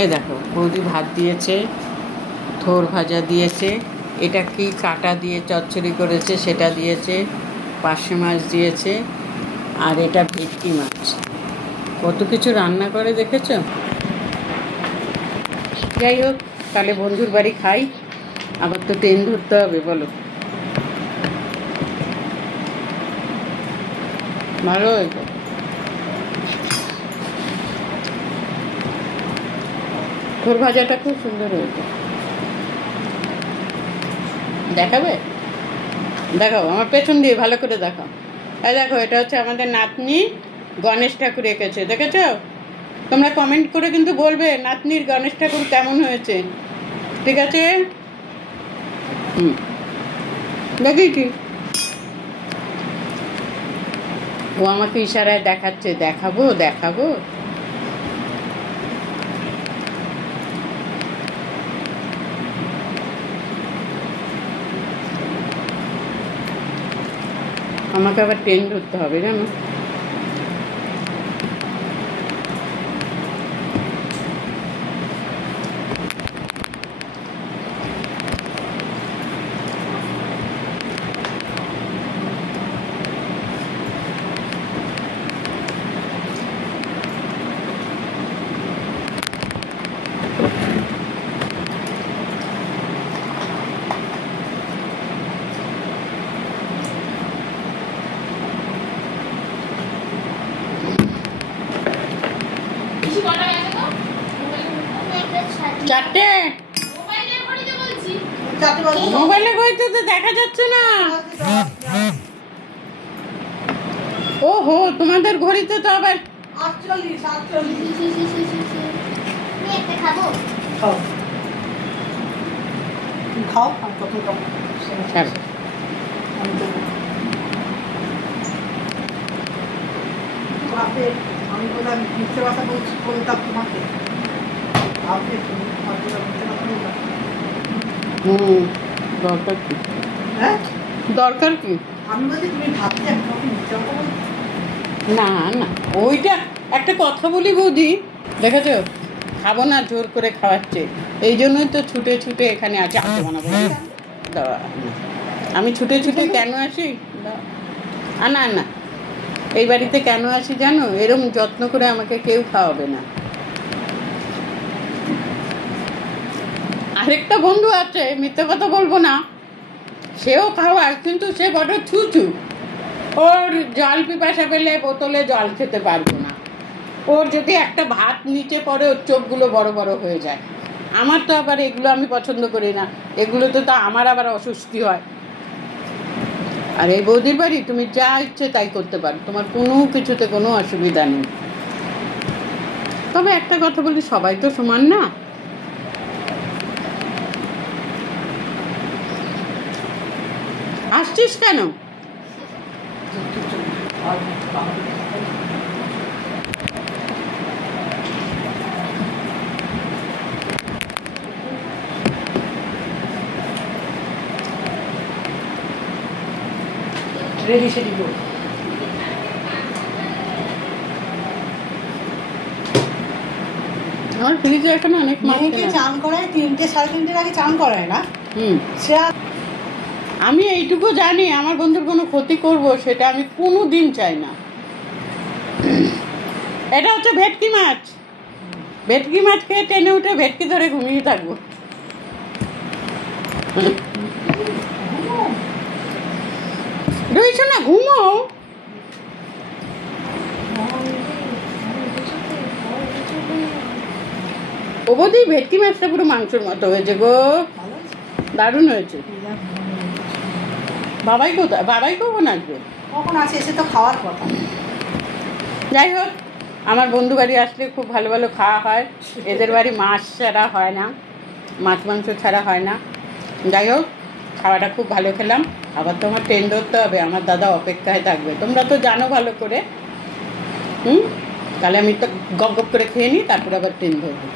এই দেখো বৌদি ভাত দিয়েছে, থোর ভাজা দিয়েছে, এটা কি কাটা দিয়ে চচ্চড়ি করেছে সেটা দিয়েছে, পার্শে মাছ দিয়েছে, আর এটা ভেটকি মাছ। কত কিছু রান্না করে দেখেছো। যাই হোক, তাহলে বন্ধুর বাড়ি খাই, আবার তো ট্রেন ধরতে হবে। বলো, ভালো হয়েছে। থোর ভাজাটা খুব সুন্দর হয়েছে। দেখাবে? দেখাও আমার পেছন দিয়ে ভালো করে দেখাও। এই দেখো, এটা হচ্ছে আমাদের নাতনি গণেশ ঠাকুর এঁকেছে, দেখেছ? তোমরা কমেন্ট করে কিন্তু বলবে নাতনির গণেশ ঠাকুর কেমন হয়েছে, ঠিক আছে? দেখি কি ও আমাকে ইশারায় দেখাচ্ছে, দেখাবো দেখাবো। আমাকে আবার ট্রেন ধরতে হবে, জানো? চারটে মোবাইলে ঘড়িতে তো দেখা যাচ্ছে না। ওহো, তোমাদের ঘড়িতে তো আবার 48। আমি কোথায় মিথ্যে কথা বলতাম তোমাকে? দরকার কি? হ্যাঁ, দরকার কি? আমি বলছি তুমি ভাবতে মিথ্যে কথা বলছো না না, ওইটা একটা কথা বলি বৌদি, দেখেছো? খাবো না, জোর করে খাওয়াচ্ছে, এই জন্যই তো ছুটে ছুটে এখানে আছে। আগে বানাবো, আমি ছুটে ছুটে কেন আসি? না না, এই বাড়িতে কেন আসি জানো? এরম যত্ন করে আমাকে কেউ খাওয়াবে না। আরেকটা বন্ধু আছে, মিথ্যে কথা বলবো না, সেও খাওয়ায়, কিন্তু সে বড় ছুচু। ওর জল পিপাসা পেলে বোতলে জল খেতে পারবো না। ওর যদি একটা ভাত নিচে পড়ে ওর চোখগুলো বড় বড় হয়ে যায়। আমার তো আবার এগুলো আমি পছন্দ করি না, এগুলোতে তো আমার আবার অস্বস্তি হয়। আর এই বৌদির বাড়ি তুমি যা ইচ্ছে তাই করতে পারো, তোমার কোনো কিছুতে কোনো অসুবিধা নেই। তবে একটা কথা বলি, সবাই তো সমান না। আসছিস কেন? রেডি সেডি বল। আমার ফ্রিজে এখানে অনেক মাছ চান করায় 3টে 3:30 আগে চান করায় না। সে আমি এইটুকু জানি, আমার বন্ধুর কোনো ক্ষতি করব সেটা আমি কোনো দিন চাই না। এটা হচ্ছে ভেটকি মাছ। ভেটকি মাছ খেয়ে টেনে উঠে ভেটকি ধরে ঘুমিয়ে থাকবো। রয়েছে না, ঘুমো। ও বৌদি, ভেটকি মাছটা পুরো মাংসের মতো হয়েছে গো, দারুণ হয়েছে। বাবাই কোথায়? বাবাই কখন আসবে? কখন আছে, এসে তো খাওয়ার কথা। যাই হোক, আমার বন্ধু বাড়ি আসলে খুব ভালো ভালো খাওয়া হয়। এদের বাড়ি মাছ ছাড়া হয় না, মাছ মাংস ছাড়া হয় না। যাই হোক, খাওয়াটা খুব ভালো খেলাম। আবার তো আমার ট্রেন ধরতে হবে, আমার দাদা অপেক্ষায় থাকবে, তোমরা তো জানো ভালো করে। তাহলে আমি তো গপ গপ করে খেয়ে নিই, তারপরে আবার ট্রেন ধরবো।